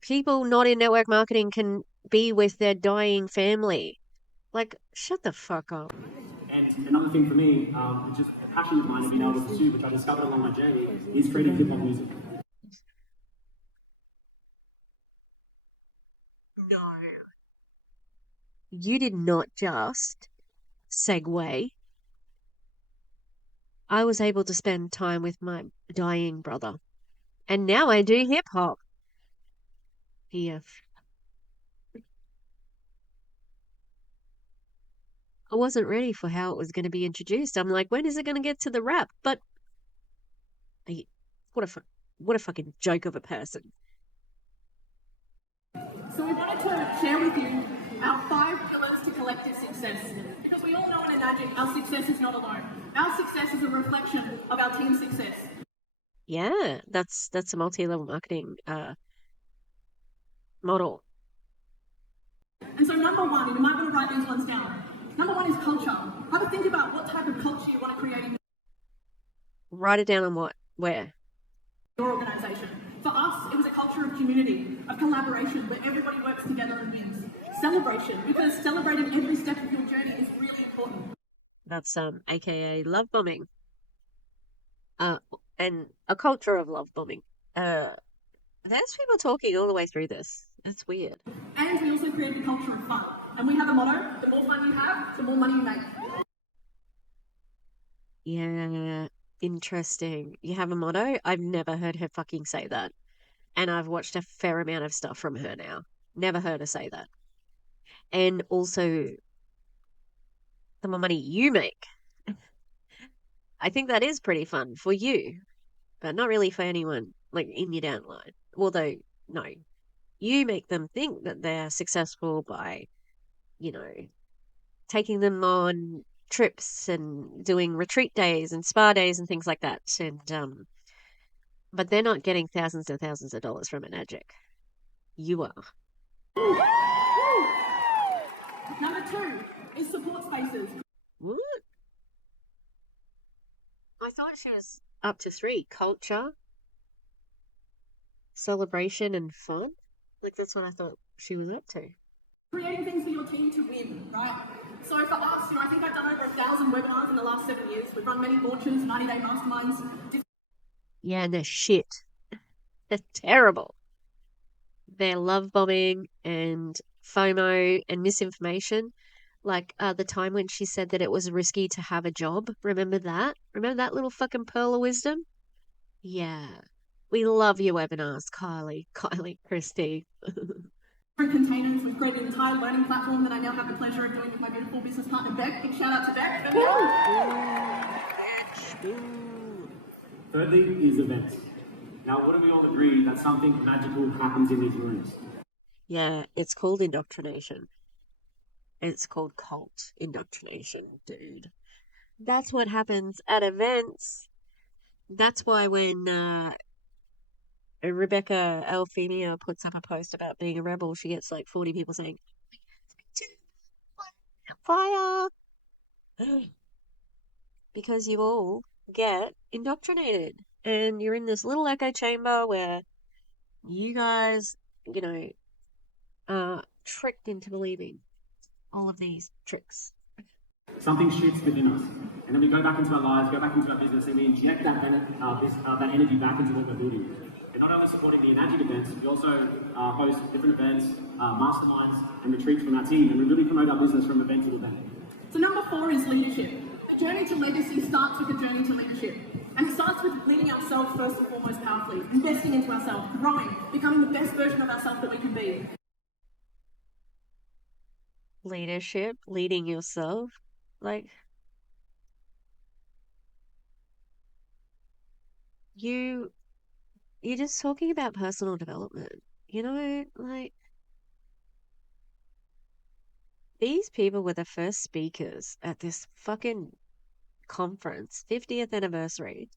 people not in network marketing can be with their dying family. Like, shut the fuck up. And another thing for me, which is a passion of mine and being able to pursue, which I discovered along my journey, is creating hip hop music. No. You did not just segue. I was able to spend time with my dying brother. And now I do hip hop. Yeah. I wasn't ready for how it was going to be introduced. I'm like, when is it going to get to the rap? But what a fucking joke of a person. So we wanted to share with you our 5 pillars to collective success. Because we all know in Enagic, our success is not alone. Our success is a reflection of our team's success. Yeah, that's a multi-level marketing model. And so number 1, and you might want to write these ones down. Number 1 is culture. Have a think about what type of culture you want to create in Write it down on what? Where? your organisation. For us, it was a culture of community, of collaboration, where everybody works together and wins. Celebration, because celebrating every step of your journey is really important. That's aka love bombing. And a culture of love bombing. There's people talking all the way through this. That's weird. And we also created a culture of fun. And we have a motto, the more fun you have, the more money you make. Yeah, interesting. You have a motto? I've never heard her fucking say that. And I've watched a fair amount of stuff from her now. Never heard her say that. And also, the more money you make. I think that is pretty fun for you, but not really for anyone like in your downline. Although, no, you make them think that they're successful by, you know, taking them on trips and doing retreat days and spa days and things like that. And but they're not getting thousands and thousands of dollars from Enagic. You are. Number 2 is support spaces. What? I thought she was up to 3. Culture, celebration, and fun. Like, that's what I thought she was up to. Creating things for your team to win, right? So for us, I think I've done over 1,000 webinars in the last 7 years. We've run many launches, 90-day masterminds. Yeah, and they're shit. They're terrible. They're love bombing and FOMO and misinformation. Like the time when she said that it was risky to have a job. Remember that? Remember that little fucking pearl of wisdom? Yeah. We love your webinars, Kylie, Christy. Different containers. We've created an entire learning platform that I now have the pleasure of doing with my beautiful business partner, Beck. Big shout out to Beck. Thirdly is events. Now, wouldn't we all agree that something magical happens in these rooms? Yeah, it's called indoctrination. It's called cult indoctrination, dude. That's what happens at events. That's why when Rebecca Alfemia puts up a post about being a rebel, she gets like 40 people saying, fire! Because you all get indoctrinated. And you're in this little echo chamber where you guys, are tricked into believing all of these tricks. Something shifts within us. And then we go back into our lives, go back into our business, and we inject that energy back into what we're building. And not only supporting the Enagic events, we also host different events, masterminds, and retreats from our team. And we really promote our business from event to event. So number 4 is leadership. The journey to legacy starts with a journey to leadership. And it starts with leading ourselves first and foremost powerfully, investing into ourselves, growing, becoming the best version of ourselves that we can be. Leadership, leading yourself, like you're just talking about personal development, like these people were the first speakers at this fucking conference, 50th anniversary.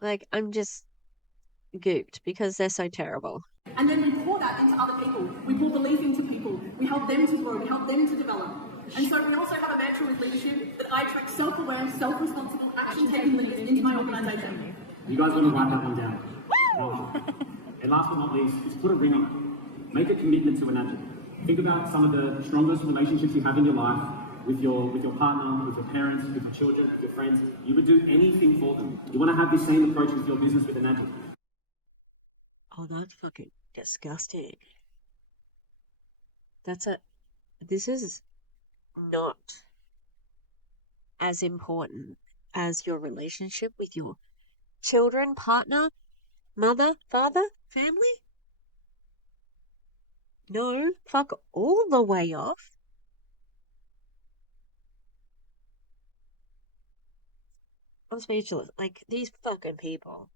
Like, I'm just gooped because they're so terrible. And then we pour that into other people. We pour belief into people. We help them to grow. We help them to develop. And so we also have a mantra with leadership that I attract self-aware, self-responsible, action-taking leaders into my organisation. You guys want to write that one down. And last but not least, is put a ring on it. Make a commitment to Enagic. Think about some of the strongest relationships you have in your life with your partner, with your parents, with your children, with your friends. You would do anything for them. You want to have the same approach with your business with Enagic. Oh, that's fucking disgusting. This is not as important as your relationship with your children, partner, mother, father, family. No, fuck all the way off. I'm speechless. Like, these fucking people.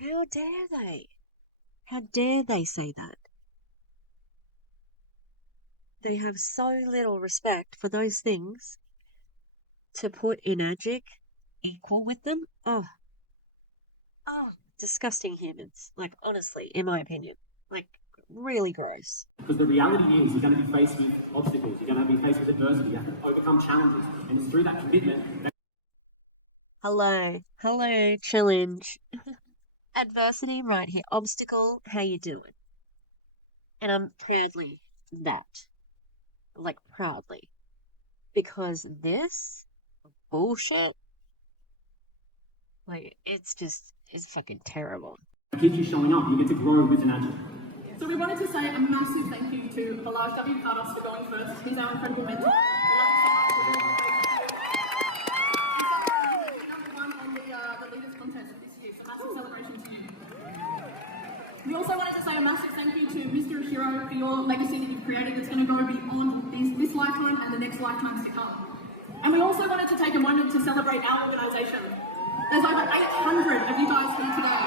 How dare they? How dare they say that? They have so little respect for those things to put Enagic equal with them. Oh, disgusting humans. Like, honestly, in my opinion. Like, really gross. Because the reality is you're going to be faced with obstacles, you're going to be faced with adversity, you have to overcome challenges. And it's through that commitment that Hello, challenge. Adversity right here. Obstacle, how you doing? And I'm proudly that. Like, proudly. Because this bullshit, like, it's fucking terrible. keeps you showing up, you get to grow with Enagic. So we wanted to say a massive thank you to Balaj W. Cardos for going first. He's our incredible mentor. Number one on the Leaders Contest this year, so massive celebration to you. We also wanted to say a massive thank you to Mr. Hiro for your legacy that you've created that's going to go beyond this lifetime and the next lifetimes to come. And we also wanted to take a moment to celebrate our organisation. There's over 800 of you guys here today.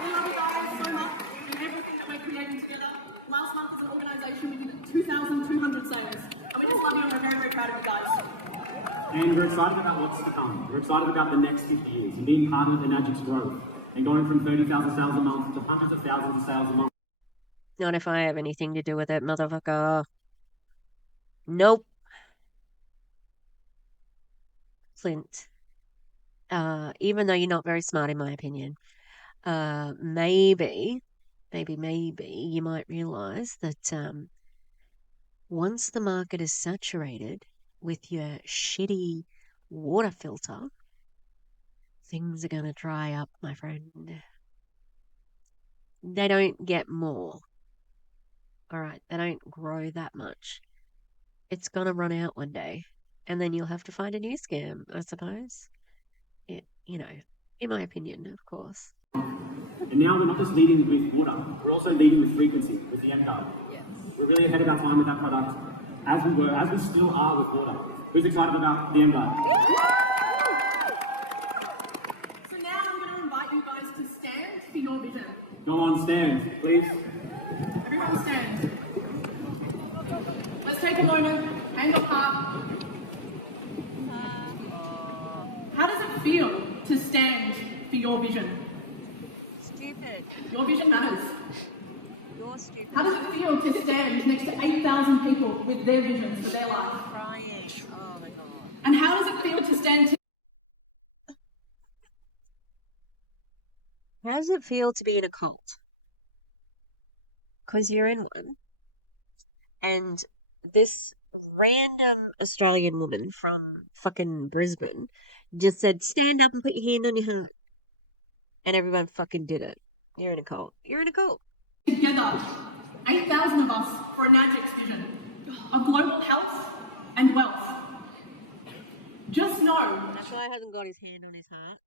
We love you guys so much and everything that we're creating together. Last month as an organisation we did 2,200 sales. And we just love you and we're very, very proud of you guys. And we're excited about what's to come. We're excited about the next 50 years and being part of Enagic's growth and going from 30,000 sales a month to hundreds of thousands of sales a month. Not if I have anything to do with it, motherfucker. Nope. Clint. Even though you're not very smart in my opinion, maybe you might realize that once the market is saturated with your shitty water filter, things are going to dry up, my friend. They don't get more. All right, they don't grow that much. It's going to run out one day, and then you'll have to find a new scam, I suppose. You know, in my opinion, of course. And now we're not just leading with water, we're also leading with frequency, with the M card. Yes. We're really ahead of our time with that product, as we still are with water. Who's excited about the M card? So now I'm going to invite you guys to stand for your vision. Go on, stand, please. Everyone stand. Let's take a moment, hand up heart. How does it feel to stand for your vision? Stupid. Your vision matters. You're stupid. How does it feel to stand next to 8,000 people with their visions for their life? Crying. Oh my god. And how does it feel to stand How does it feel to be in a cult? Because you're in one. And this random Australian woman from fucking Brisbane just said, stand up and put your hand on your heart. And everyone fucking did it. You're in a cult. You're in a cult. together, 8,000 of us, for Enagic's vision of global health and wealth? Just know. That guy hasn't got his hand on his heart.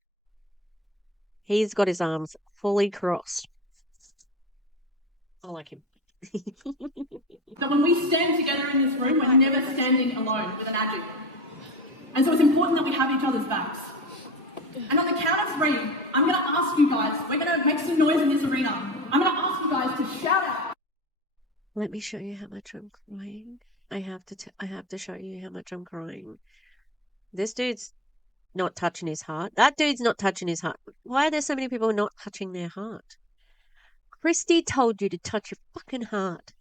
He's got his arms fully crossed. I like him. That when we stand together in this room, we're never standing alone with Enagic. And so it's important that we have each other's backs. And on the count of 3, I'm going to ask you guys, we're going to make some noise in this arena. I'm going to ask you guys to shout out. Let me show you how much I'm crying. I have to show you how much I'm crying. This dude's not touching his heart. That dude's not touching his heart. Why are there so many people not touching their heart? Christy told you to touch your fucking heart.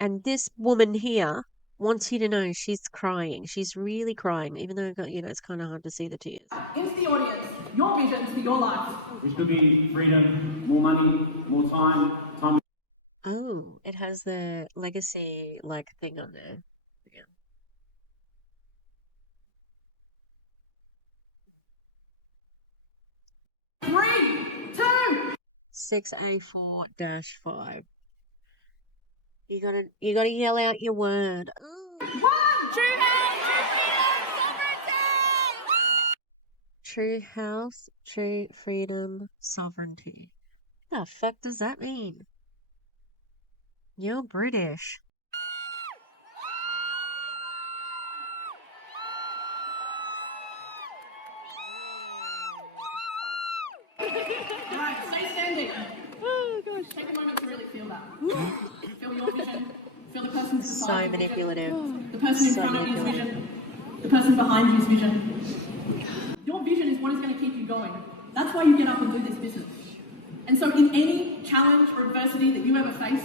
And this woman here wants you to know she's crying. She's really crying, even though, it's kind of hard to see the tears. Into the audience, your visions for your life. Which could be freedom, more money, more time. Oh, it has the legacy thing on there. Yeah. 3, 2. 6A4-5. You gotta yell out your word. Ooh. True house, true freedom, sovereignty. What the fuck does that mean? You're British. Alright, stay standing. Oh gosh. Take a moment to really feel that. Feel your vision. Feel the person beside So you manipulative. The person in front of you's vision. The person behind you's vision. Your vision is what is going to keep you going. That's why you get up and do this business. And so in any challenge or adversity that you ever face,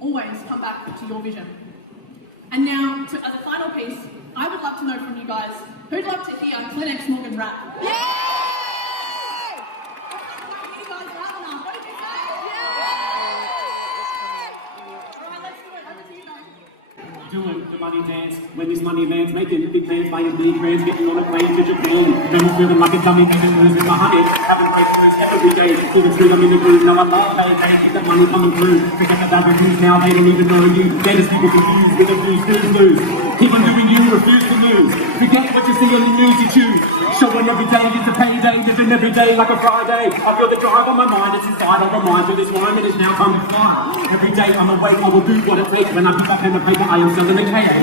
always come back to your vision. And now, as a final piece, I would love to know from you guys, who'd love to hear Clint X Morgan rap? You guys loud enough. What did you say? Alright, let's do it. Over to you guys. Doing the money dance, when this money lands, making big plans, buying big brands, getting on a plane to Japan. Then feeling like a dummy, getting losing my honey, having breakfast every day, feeling sweet, I'm in the groove. Now I love paying, keep that money coming through. Forget the bad reviews now, they don't even know you. They just people confused with the lose. Keep on doing you, refuse to lose. Forget what you see on the news, you choose. Showing every day is a payday, living every day like a Friday. I feel the drive on my mind, it's inside of my mind. With this rhyme, it is now time to fly. Every day I'm awake, I will do what it takes. When I pick up pen and paper, I am selling a KA.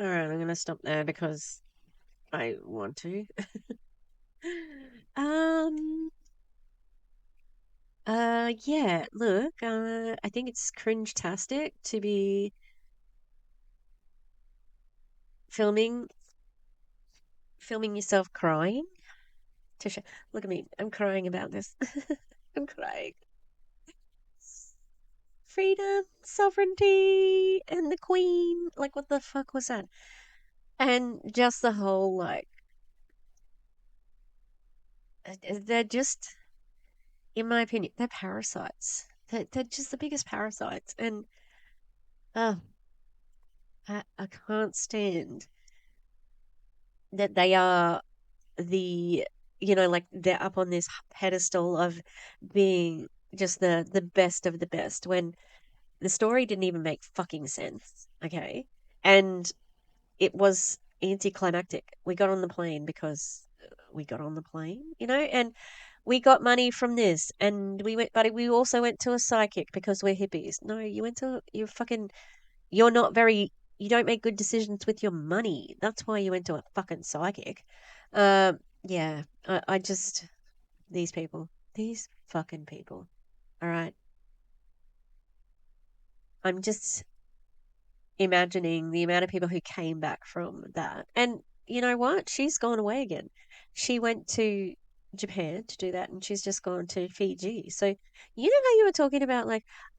Alright, I'm gonna stop there because I want to. Yeah, look, I think it's cringe-tastic to be filming yourself crying. Tisha, look at me. I'm crying about this. I'm crying. Freedom, sovereignty, and the Queen. Like, what the fuck was that? And just the whole, they're just, in my opinion, they're parasites. They're just the biggest parasites. And, I can't stand that they are they're up on this pedestal of being just the best of the best when the story didn't even make fucking sense, okay? And it was anticlimactic. We got on the plane because we got on the plane, and we got money from this, and but we also went to a psychic because we're hippies. No, you don't make good decisions with your money. That's why you went to a fucking psychic. Yeah, I just, these fucking people. All right. I'm just imagining the amount of people who came back from that. And you know what? She's gone away again. She went to Japan to do that, and she's just gone to Fiji. So, you know how you were talking about,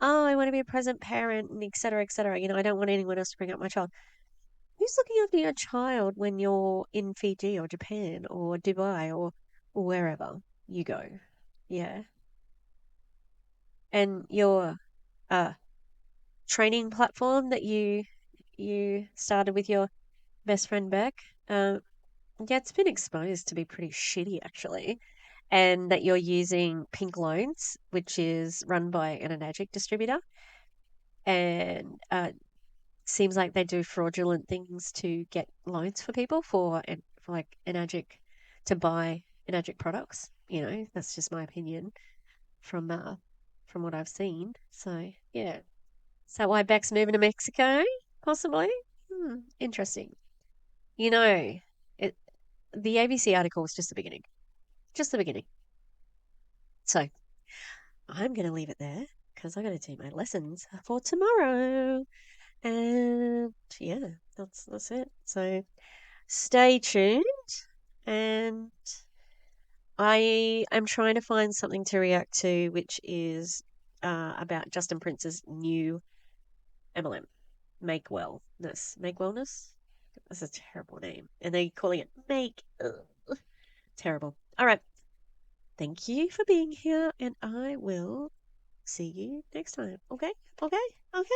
oh, I want to be a present parent, and et cetera, et cetera. I don't want anyone else to bring up my child. Who's looking after your child when you're in Fiji or Japan or Dubai or wherever you go? Yeah. And your training platform that you started with your best friend Beck, yeah, it's been exposed to be pretty shitty actually. And that you're using Pink Loans, which is run by an Enagic distributor, and seems like they do fraudulent things to get loans for people for Enagic to buy Enagic products. That's just my opinion from what I've seen. So yeah, is that why Beck's moving to Mexico? Possibly. Interesting. It the ABC article was just the beginning. Just the beginning. So I'm gonna leave it there because I gotta do my lessons for tomorrow. And yeah, that's it. So stay tuned, and I am trying to find something to react to, which is about Justin Prince's new MLM. Make Wellness. Make Wellness? That's a terrible name. And they're calling it Make. Ugh. Terrible. All right. Thank you for being here, and I will see you next time. Okay? Okay? Okay?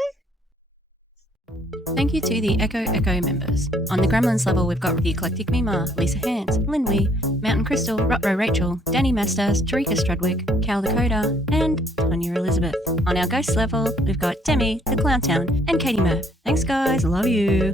Thank you to the Echo members. On the Gremlins level, we've got The Eclectic Mima, Lisa Hands, Lynn Wee, Mountain Crystal, Rutro Rachel, Danny Mastas, Tarika Strudwick, Cal Dakota, and Tanya Elizabeth. On our Ghost level, we've got Demi, The Clown Town, and Katie Murph. Thanks guys, love you.